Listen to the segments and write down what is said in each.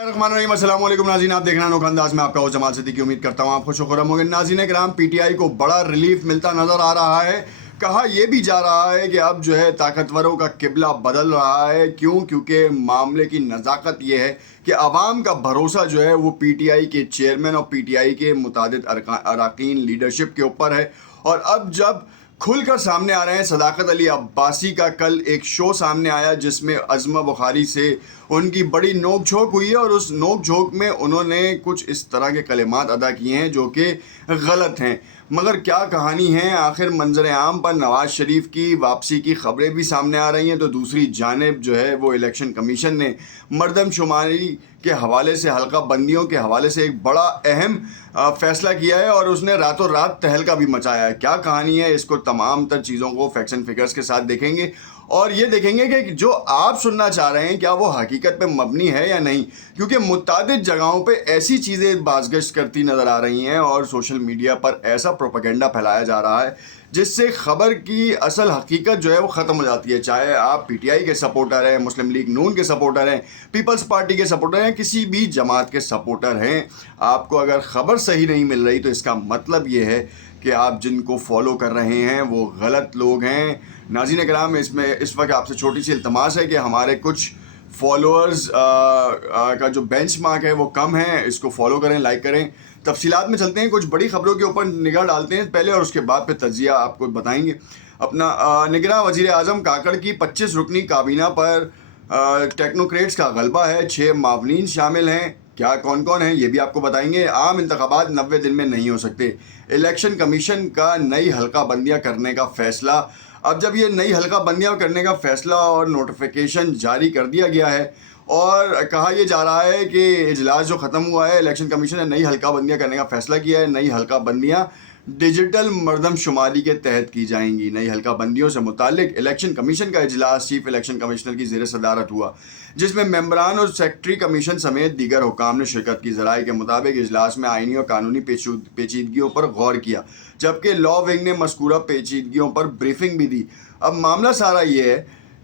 अस्सलाम वालेकुम नाज़रीन, आप देखना अनोखा अंदाज में आपका वो जमाल सिद्दीकी। उम्मीद करता हूँ आप खुश खुरम होंगे। नाज़रीन किराम, पीटीआई को बड़ा रिलीफ मिलता नज़र आ रहा है। कहा यह भी जा रहा है कि अब जो है ताकतवरों का किबला बदल रहा है। क्यों? क्योंकि मामले की नज़ाकत ये है कि अवाम का भरोसा जो है वो पीटीआई के चेयरमैन और पीटीआई के मुतादिद अरकान लीडरशिप के ऊपर है। और अब जब खुल कर सामने आ रहे हैं, सदाकत अली अब्बासी का कल एक शो सामने आया जिसमें अज़मा बुखारी से उनकी बड़ी नोक झोंक हुई है, और उस नोक झोंक में उन्होंने कुछ इस तरह के कलिमात अदा किए हैं जो कि गलत हैं। मगर क्या कहानी है? आखिर मंजर आम पर नवाज़ शरीफ की वापसी की ख़बरें भी सामने आ रही हैं, तो दूसरी जानिब जो है वो इलेक्शन कमीशन ने मरदमशुमारी के हवाले से, हल्का बंदियों के हवाले से एक बड़ा अहम फ़ैसला किया है, और उसने रातों रात तहलका भी मचाया है। क्या कहानी है, इसको तमाम तर चीज़ों को फैक्ट्स एंड फिगर्स के साथ देखेंगे, और ये देखेंगे कि जो आप सुनना चाह रहे हैं क्या वो हकीकत पे मबनी है या नहीं। क्योंकि मुतादिद जगहों पे ऐसी चीज़ें बाज़गश्त करती नज़र आ रही हैं और सोशल मीडिया पर ऐसा प्रोपेगेंडा फैलाया जा रहा है जिससे ख़बर की असल हकीकत जो है वो ख़त्म हो जाती है। चाहे आप पीटीआई के सपोर्टर हैं, मुस्लिम लीग नून के सपोर्टर हैं, पीपल्स पार्टी के सपोर्टर हैं, किसी भी जमात के सपोर्टर हैं, आपको अगर ख़बर सही नहीं मिल रही तो इसका मतलब ये है कि आप जिनको फॉलो कर रहे हैं वो गलत लोग हैं। नाज़रीन किराम, इसमें इस वक्त आपसे छोटी सी इल्तमास है कि हमारे कुछ फॉलोअर्स का जो बेंचमार्क है वो कम है, इसको फॉलो करें, लाइक करें। तफसीलात में चलते हैं, कुछ बड़ी ख़बरों के ऊपर निगाह डालते हैं पहले, और उसके बाद फिर तजिया आपको बताएंगे। अपना निगरां वज़ीर आज़म काकड़ की 25 रुकनी काबीना पर टेक्नोक्रेट्स का गलबा है, 6 मावनीन शामिल हैं। क्या कौन कौन है ये भी आपको बताएंगे। आम इंतखाबात 90 दिन में नहीं हो सकते। इलेक्शन कमीशन का नई हल्का बंदियाँ करने का फ़ैसला। अब जब ये नई हल्का बंदियाँ करने का फ़ैसला और नोटिफिकेशन जारी कर दिया गया है, और कहा यह जा रहा है कि इजलास जो ख़त्म हुआ है, इलेक्शन कमीशन ने नई हल्का बंदियाँ करने का फ़ैसला किया है। नई हल्का बंदियाँ डिजिटल मरदमशुमारी के तहत की जाएंगी। नई हल्का बंदियों से मुतालिक इलेक्शन कमीशन का इजलास चीफ इलेक्शन कमिश्नर की ज़ेर सदारत हुआ, जिसमें मेंबरान और सेक्रेटरी कमीशन समेत दीगर हुकाम ने शिरकत की। ज़राए के मुताबिक इजलास में आइनी और कानूनी पेचीदगियों पर गौर किया, जबकि लॉ विंग ने मज़कूरा पेचीदगियों पर ब्रीफिंग भी दी। अब मामला सारा ये है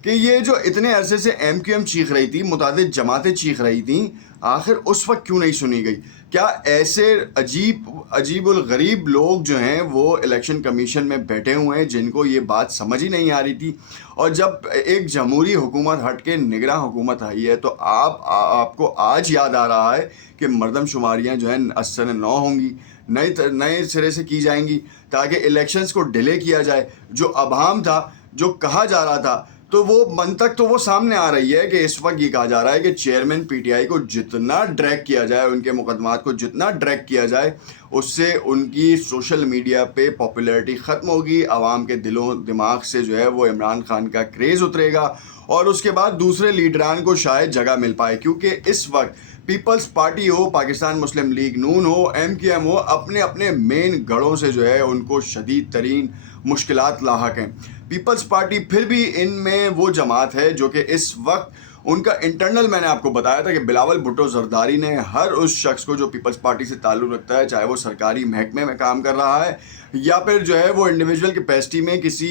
कि ये जो इतने अरसे से MQM चीख रही थी, मुतादिद जमातें चीख रही थीं, आखिर उस वक्त क्यों नहीं सुनी गई? क्या ऐसे अजीबुल गरीब लोग जो हैं वो इलेक्शन कमीशन में बैठे हुए हैं जिनको ये बात समझ ही नहीं आ रही थी? और जब एक जमहूरी हुकूमत हट के निगरां हुकूमत आई है, तो आपको आज याद आ रहा है कि मरदमशुमारियाँ जो हैं 80-9 होंगी, नए सिरे से की जाएंगी ताकि इलेक्शंस को डिले किया जाए। जो अभाम था, जो कहा जा रहा था, तो वो मंतक तो वो सामने आ रही है कि इस वक्त ये कहा जा रहा है कि चेयरमैन पीटीआई को जितना ड्रैग किया जाए, उनके मुकदमात को जितना ड्रैग किया जाए, उससे उनकी सोशल मीडिया पे पॉपुलैरिटी ख़त्म होगी। आवाम के दिलों दिमाग से जो है वो इमरान खान का क्रेज़ उतरेगा, और उसके बाद दूसरे लीडरान को शायद जगह मिल पाए। क्योंकि इस वक्त पीपल्स पार्टी हो, पाकिस्तान मुस्लिम लीग नून हो, MQM हो, अपने अपने मेन गढ़ों से जो है उनको शदीद तरीन मुश्किलात लाहक हैं। पीपल्स पार्टी फिर भी इनमें वो जमात है जो कि इस वक्त उनका इंटरनल, मैंने आपको बताया था कि बिलावल भुट्टो जरदारी ने हर उस शख्स को जो पीपल्स पार्टी से ताल्लुक़ रखता है, चाहे वो सरकारी महकमे में काम कर रहा है या फिर जो है वो इंडिविजुअल कैपेसिटी में किसी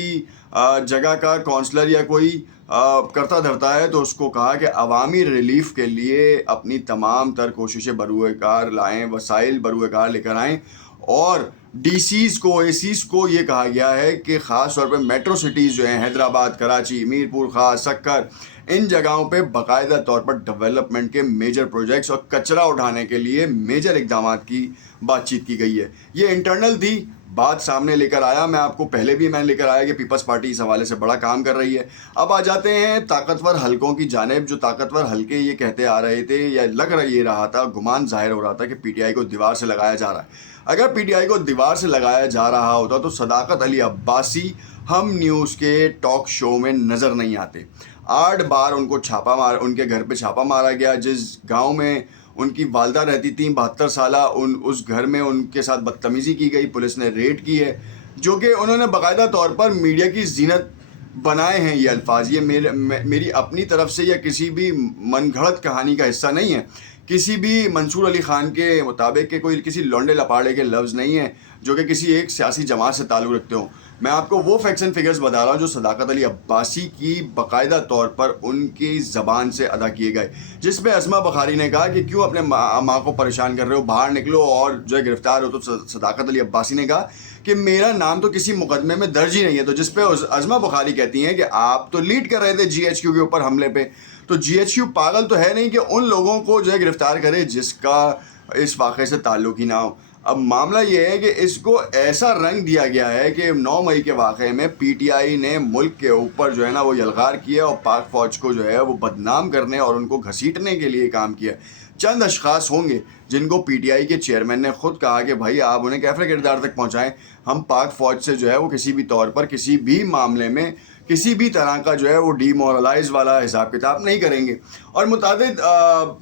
जगह का काउंसलर या कोई करता धरता है, तो उसको कहा कि अवामी रिलीफ के लिए अपनी तमाम तर कोशिशें बरूएकार लाएँ, वसाइल बरूएकार लेकर आएँ। और DCs को, ACs को ये कहा गया है कि ख़ास तौर पे मेट्रो सिटीज़ जो हैं, हैदराबाद, कराची, मीरपुर ख़ास, सक्कर, इन जगहों पे बाकायदा तौर पर डेवलपमेंट के मेजर प्रोजेक्ट्स और कचरा उठाने के लिए मेजर इक़दामात की बातचीत की गई है। ये इंटरनल थी, बात सामने लेकर आया, मैं आपको पहले भी मैंने लेकर आया कि पीपल्स पार्टी इस हवाले से बड़ा काम कर रही है। अब आ जाते हैं ताकतवर हलकों की जानिब। जो ताकतवर हलके ये कहते आ रहे थे, या लग रहा था, गुमान ज़ाहिर हो रहा था कि पीटीआई को दीवार से लगाया जा रहा है। अगर पीटीआई को दीवार से लगाया जा रहा होता तो सदाकत अली अब्बासी हम न्यूज़ के टॉक शो में नज़र नहीं आते। 8 बार उनके घर पे छापा मारा गया। जिस गांव में उनकी वालदा रहती थी 72 साला, उस घर में उनके साथ बदतमीज़ी की गई, पुलिस ने रेड की है, जो कि उन्होंने बाकायदा तौर पर मीडिया की जीनत बनाए हैं। ये अल्फाज ये मेरी अपनी तरफ से या किसी भी मनगढ़ंत कहानी का हिस्सा नहीं है। کسی بھی منصور علی خان کے مطابق کہ کوئی کسی لونڈے لپاڑے کے لفظ نہیں ہیں جو کہ کسی ایک سیاسی جماعت سے تعلق رکھتے ہوں. میں آپ کو وہ فیکٹس اینڈ فگرز بتا رہا ہوں جو صداقت علی عباسی کی باقاعدہ طور پر ان کی زبان سے ادا کیے گئے, جس پہ اسما بخاری نے کہا کہ کیوں اپنے ماں کو پریشان کر رہے ہو, باہر نکلو اور جو ہے گرفتار ہو. تو صداقت علی عباسی نے کہا کہ میرا نام تو کسی مقدمے میں درج ہی نہیں ہے. تو جس پہ اسما بخاری کہتی ہیں کہ آپ تو لیڈ کر رہے تھے جی ایچ کیو کے اوپر حملے پہ, تو جی ایچ کیو پاگل تو ہے نہیں کہ ان لوگوں کو جو ہے گرفتار کرے جس کا اس واقعے سے تعلق ہی نہ ہو. اب معاملہ یہ ہے کہ اس کو ایسا رنگ دیا گیا ہے کہ 9 مئی کے واقعے میں پی ٹی آئی نے ملک کے اوپر جو ہے نا وہ یلغار کیا اور پاک فوج کو جو ہے وہ بدنام کرنے اور ان کو گھسیٹنے کے لیے کام کیا. چند اشخاص ہوں گے جن کو پی ٹی آئی کے چیئرمین نے خود کہا کہ بھائی آپ انہیں کیفے کردار تک پہنچائیں, ہم پاک فوج سے جو ہے وہ کسی بھی طور پر کسی بھی معاملے میں کسی بھی طرح کا جو ہے وہ ڈی مورلائز والا حساب کتاب نہیں کریں گے. اور متعدد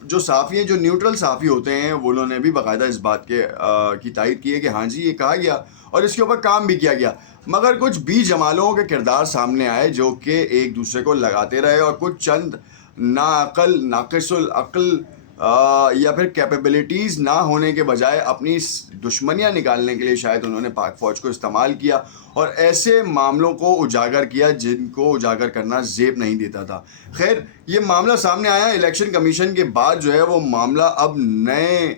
جو صحافی ہیں, جو نیوٹرل صحافی ہوتے ہیں, وہ انہوں نے بھی باقاعدہ اس بات کی تائید کی ہے کہ ہاں جی یہ کہا گیا اور اس کے اوپر کام بھی کیا گیا. مگر کچھ بی جمالوں کے کردار سامنے آئے جو کہ ایک دوسرے کو لگاتے رہے, اور کچھ چند ناعقل, ناقص العقل یا پھر کیپیبلٹیز نہ ہونے کے بجائے اپنی دشمنیاں نکالنے کے لیے شاید انہوں نے پاک فوج کو استعمال کیا اور ایسے معاملوں کو اجاگر کیا جن کو اجاگر کرنا زیب نہیں دیتا تھا. خیر, یہ معاملہ سامنے آیا الیکشن کمیشن کے بعد جو ہے وہ معاملہ اب نئے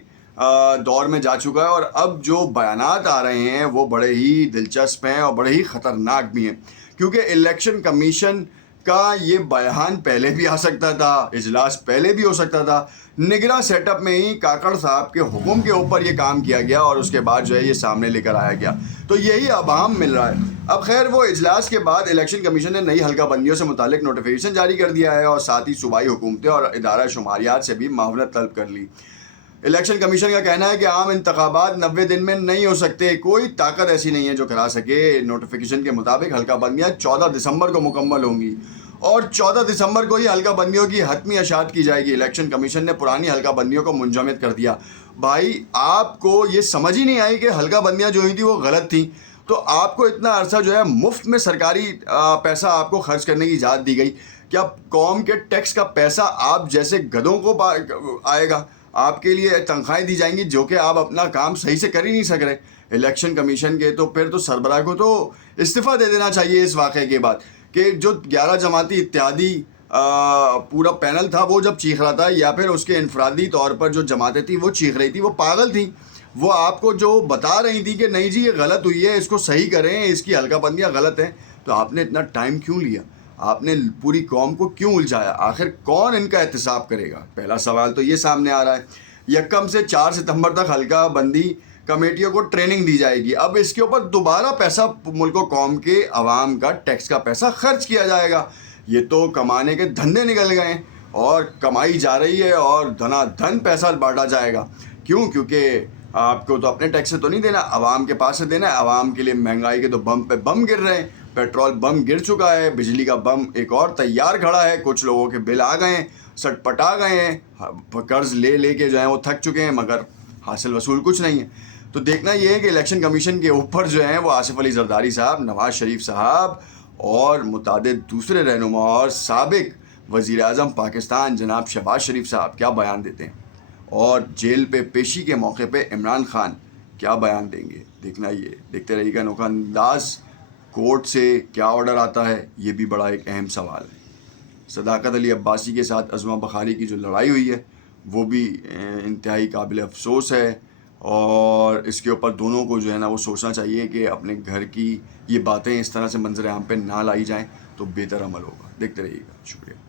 دور میں جا چکا ہے, اور اب جو بیانات آ رہے ہیں وہ بڑے ہی دلچسپ ہیں اور بڑے ہی خطرناک بھی ہیں, کیونکہ الیکشن کمیشن کا یہ بیان پہلے بھی آ سکتا تھا, اجلاس پہلے بھی ہو سکتا تھا. نگراں سیٹ اپ میں ہی کاکڑ صاحب کے حکم کے اوپر یہ کام کیا گیا اور اس کے بعد جو ہے یہ سامنے لے کر آیا گیا, تو یہی ابہام مل رہا ہے. اب خیر, وہ اجلاس کے بعد الیکشن کمیشن نے نئی حلقہ بندیوں سے متعلق نوٹیفیکیشن جاری کر دیا ہے اور ساتھ ہی صوبائی حکومتیں اور ادارہ شماریات سے بھی معاونت طلب کر لی. الیکشن کمیشن کا کہنا ہے کہ عام انتخابات 90 دن میں نہیں ہو سکتے, کوئی طاقت ایسی نہیں ہے جو کرا سکے. نوٹیفیکیشن کے مطابق حلقہ بندیاں 14 دسمبر کو مکمل ہوں گی اور 14 دسمبر کو ہی حلقہ بندیوں کی حتمی اشاعت کی جائے گی. الیکشن کمیشن نے پرانی حلقہ بندیوں کو منجمد کر دیا. بھائی, آپ کو یہ سمجھ ہی نہیں آئی کہ حلقہ بندیاں جو ہوئی تھیں وہ غلط تھیں, تو آپ کو اتنا عرصہ جو ہے مفت میں سرکاری پیسہ آپ کو خرچ کرنے کی اجازت دی گئی. کیا قوم کے ٹیکس کا پیسہ آپ جیسے گدھوں کو آئے گا؟ آپ کے لیے تنخواہیں دی جائیں گی جو کہ آپ اپنا کام صحیح سے کر ہی نہیں سک رہے الیکشن کمیشن کے. تو پھر تو سربراہ کو تو استعفیٰ دے دینا چاہیے اس واقعے کے بعد, کہ جو 11 جماعتی اتحادی پورا پینل تھا وہ جب چیخ رہا تھا, یا پھر اس کے انفرادی طور پر جو جماعتیں تھیں وہ چیخ رہی تھی, وہ پاگل تھیں. وہ آپ کو جو بتا رہی تھی کہ نہیں جی یہ غلط ہوئی ہے, اس کو صحیح کریں, اس کی حلقہ بندیاں غلط ہیں, تو آپ نے اتنا ٹائم کیوں لیا؟ آپ نے پوری قوم کو کیوں الجھایا؟ آخر کون ان کا احتساب کرے گا؟ پہلا سوال تو یہ سامنے آ رہا ہے. 1 سے 4 ستمبر تک حلقہ بندی کمیٹیوں کو ٹریننگ دی جائے گی. اب اس کے اوپر دوبارہ پیسہ ملک و قوم کے عوام کا ٹیکس کا پیسہ خرچ کیا جائے گا. یہ تو کمانے کے دھندے نکل گئے ہیں اور کمائی جا رہی ہے اور دھنا دھن پیسہ بانٹا جائے گا. کیوں؟ کیونکہ آپ کو تو اپنے ٹیکس سے تو نہیں دینا, عوام کے پاس سے دینا ہے. عوام کے لیے مہنگائی کے تو بم پہ بم گر رہے ہیں, پیٹرول بم گر چکا ہے, بجلی کا بم ایک اور تیار کھڑا ہے, کچھ لوگوں کے بل آ گئے ہیں, سٹ پٹا گئے ہیں, قرض لے کے جو ہیں وہ تھک چکے ہیں, مگر حاصل وصول کچھ نہیں ہے. تو دیکھنا یہ ہے کہ الیکشن کمیشن کے اوپر جو ہیں وہ آصف علی زرداری صاحب, نواز شریف صاحب اور متعدد دوسرے رہنما اور سابق وزیر اعظم پاکستان جناب شہباز شریف صاحب کیا بیان دیتے ہیں, اور جیل پہ پیشی کے موقع پہ عمران خان کیا بیان دیں گے. دیکھنا, یہ دیکھتے رہیے گا انوکھا انداز. کورٹ سے کیا آرڈر آتا ہے, یہ بھی بڑا ایک اہم سوال ہے. صداقت علی عباسی کے ساتھ اسما بخاری کی جو لڑائی ہوئی ہے وہ بھی انتہائی قابل افسوس ہے, اور اس کے اوپر دونوں کو جو ہے نا وہ سوچنا چاہیے کہ اپنے گھر کی یہ باتیں اس طرح سے منظر عام پہ نہ لائی جائیں تو بہتر عمل ہوگا. دیکھتے رہیے گا. شکریہ.